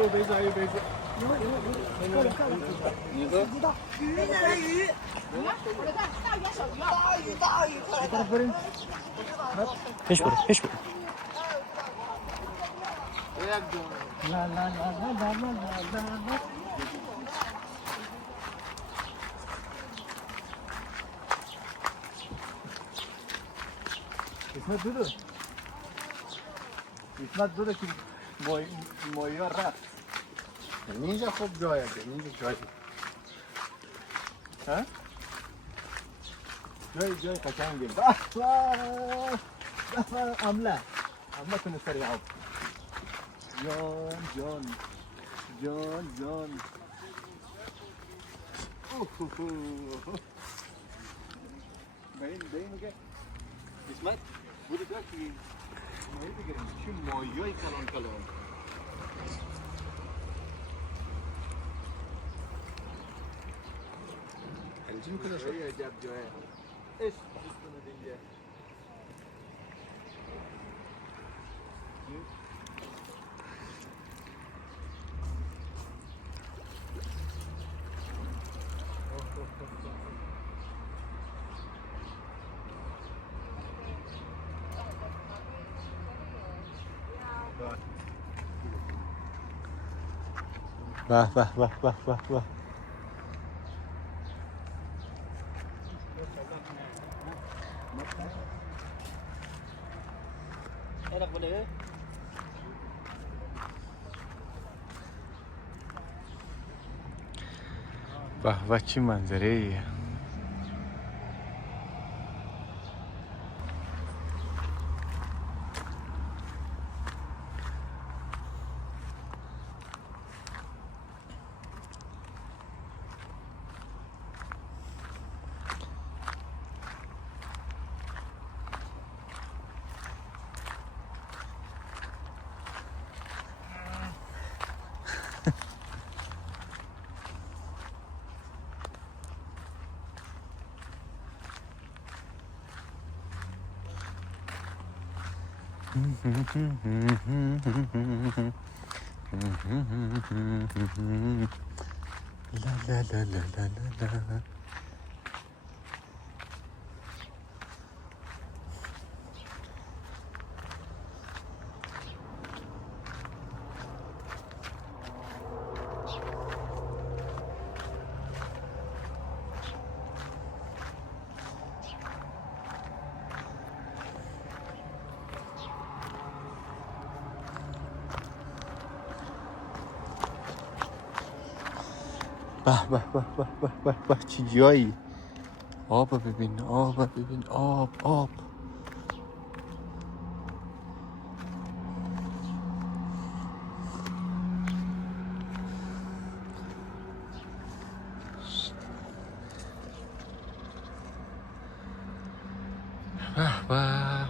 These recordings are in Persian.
有杯子，还有杯子。鱼在那鱼。大鱼小鱼啊！大鱼，快来！ايش بره ايش بره لا لا لا لا لا لا لا لا. اسمت دودو اسمت دودو که مایا رفت اینجا خوب جایه اینجا جایی ها؟ جای قشنگه عمله کنه سری آب جان بین میگه اسمت بودی که مایی بگیریم چی مایای کلان خلیجی میکنه شد عجب جایه ايش تسكن دنيا به به به به به به به به چی منظره ایه لا لا لا لا لا لا به به به به به به به چی جایی آب ببین آب به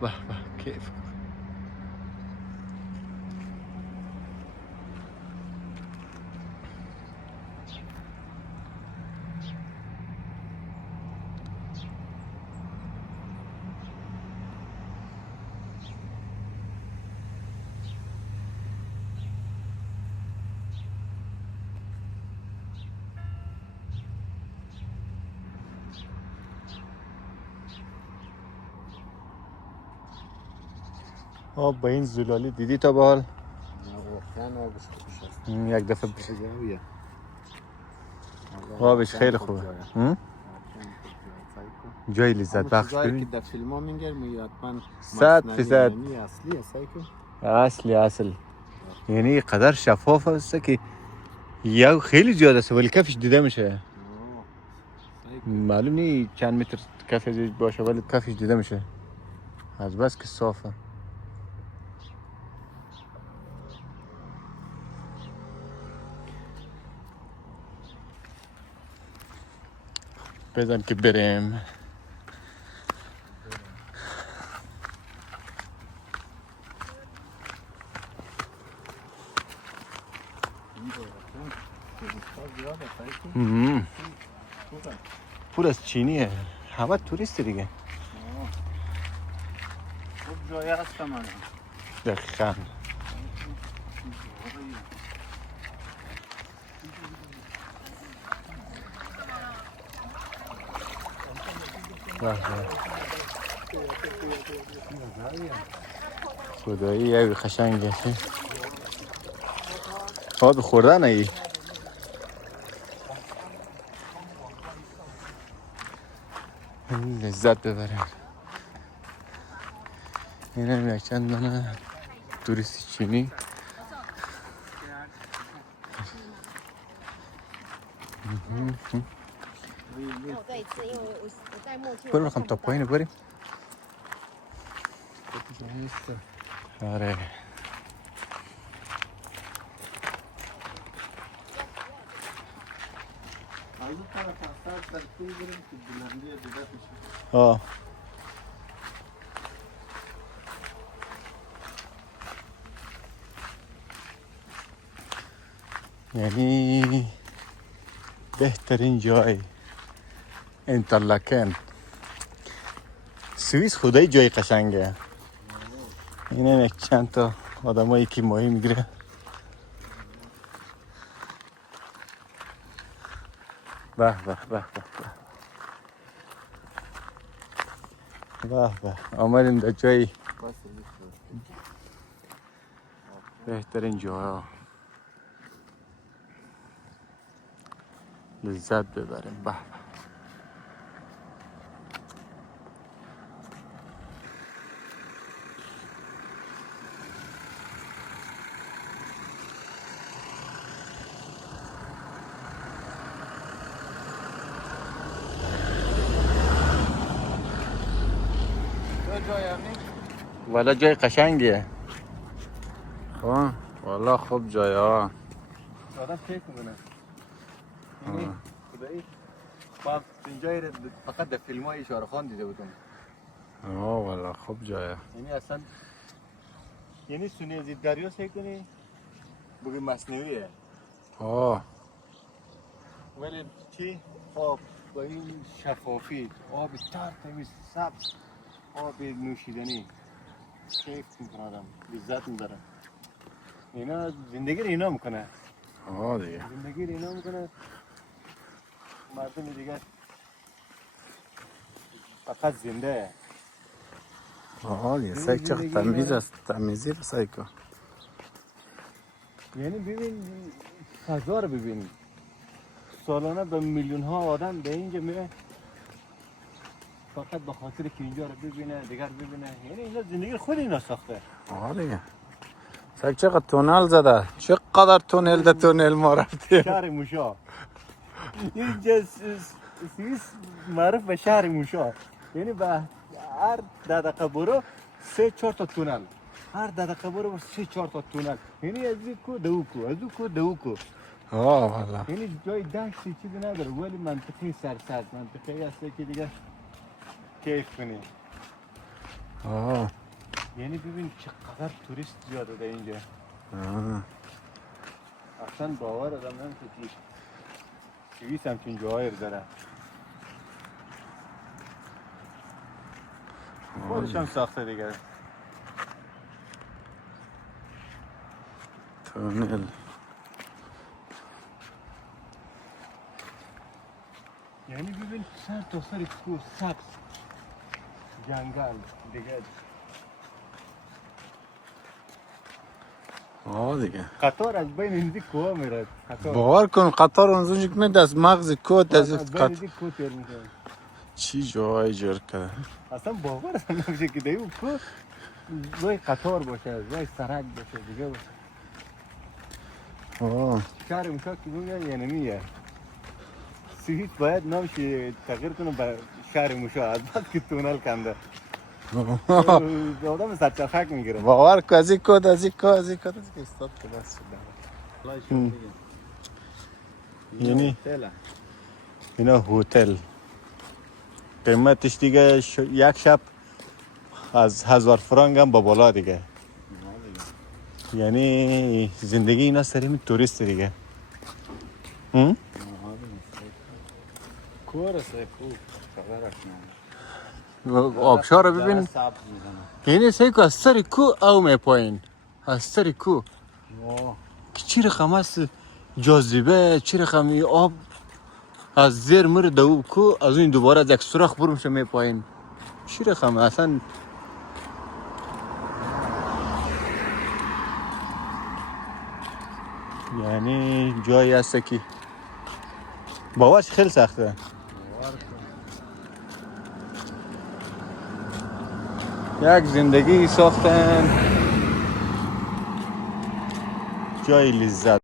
به به کیف آب با این زلالی دیدی تا به حال؟ نه واقعا آبش خوبش هست یک دفعه بجاویه آبش خیلی خوبه جای لذت بخش چیزایی که ببین در فیلم ها میگرم حتما 100% اصلی یعنی قدر شفاف است که یا خیلی زیاد است ولی کفش دیده میشه معلوم نی چند متر کف باشه ولی کفش دیده میشه از بس که صافه بزن که بریم پر از چینیه همه توریست دیگه خوب جای هست من دقیقاً به خدایی یه قشنگه آب خوردن ای لذت ببریم. این هم یک چند دانه توریست چینی بریم بخوام تا پایین بریم. آره آه یعنی بهترین جای انترلاکن سوئیس خدای جای قشنگه. این هم یک چند تا آدمایی که ماهی میگیره. به به به به به به آمدیم در جای بهترین جاها لذت ببریم. به والا جای قشنگیه. خب والا خوب جای ها آدم کیف میکنه. یعنی خدایی با اینجایی رو فقط در فیلم های شاهرخان دیده بودم. والا خوب جایه. یعنی اصلا یعنی سونی از دریا سعی کنی بگی مصنوعیه ولی چی؟ آب با این شفافی آب تر تمیز سبز آب نوشیدنی کیف میکنه آدم لذت میبره. اینا زندگی رو اینا میکنه. دیگه زندگی رو اینا میکنه. مردم دیگه فقط زنده. دیگه سعی چقدر تمیز است. تمیزی رو سعی کن. یعنی ببین فضا رو ببین سالانه به میلیون ها آدم به اینجا میره فقط به خاطر که اینجا رو ببینه دیگر ببینه. یعنی اینا زندگی خود اینا ساخته. دیگه سعی چقدر تونل زده. چقدر تونل ده تونل ما رفتیم. شهر موشا اینجا سوئیس معروف به شهر موشا. یعنی به هر 10 دقیقه برو 3-4 تا تونل. هر 10 دقیقه برو 3-4 تا تونل. یعنی از این کو دو کو از اون کو دو کو. والا یعنی جای دشتی چیزی نداره ولی منطقه سرسبز منطقه هسته که دیگه کیف کنی. یعنی ببین چقدر توریست زیاده در اینجا. اصلا باور آدم نمیشه که سوئیس همچین جاهایی رو داره. خودش هم ساخته دیگه. تونل یعنی ببین سر تا سر کوه سبز جنگل دیگه. دیگه قطار از بین این کوه میره. باور کن قطار اونجا که میاد از مغز کوه از بین قطار این کوه تیر میشه. چی جای جور کرده. اصلا باور نمیشه که دیگه کوه روی قطار باشه روی سرک باشه دیگه باشه. شهر موشا که میگن یعنی میه سوئیس باید نامش تغییر کنه به شهر موشا از بعد که تونل کنده. آدم سرچرخک میگیره. باور کن از این کود از این کود از این کود استاد که بس شده. یعنی اینا هتل قیمتش دیگه یک شب از 1000 فرانک هم با بالا دیگه. یعنی زندگی اینا سریم توریست دیگه. کورسه خوب آبشار رو ببین. یعنی سعی که از سر کو او می پایین از سر کو چی رقم است جاذبه چی رقم آب از زیر مر دو کو از این دوباره از یک سوراخ برم شم پایین چی رقم اصلا یعنی جایی هست که باورش خیلی سخته یک زندگی ساختن جای لذت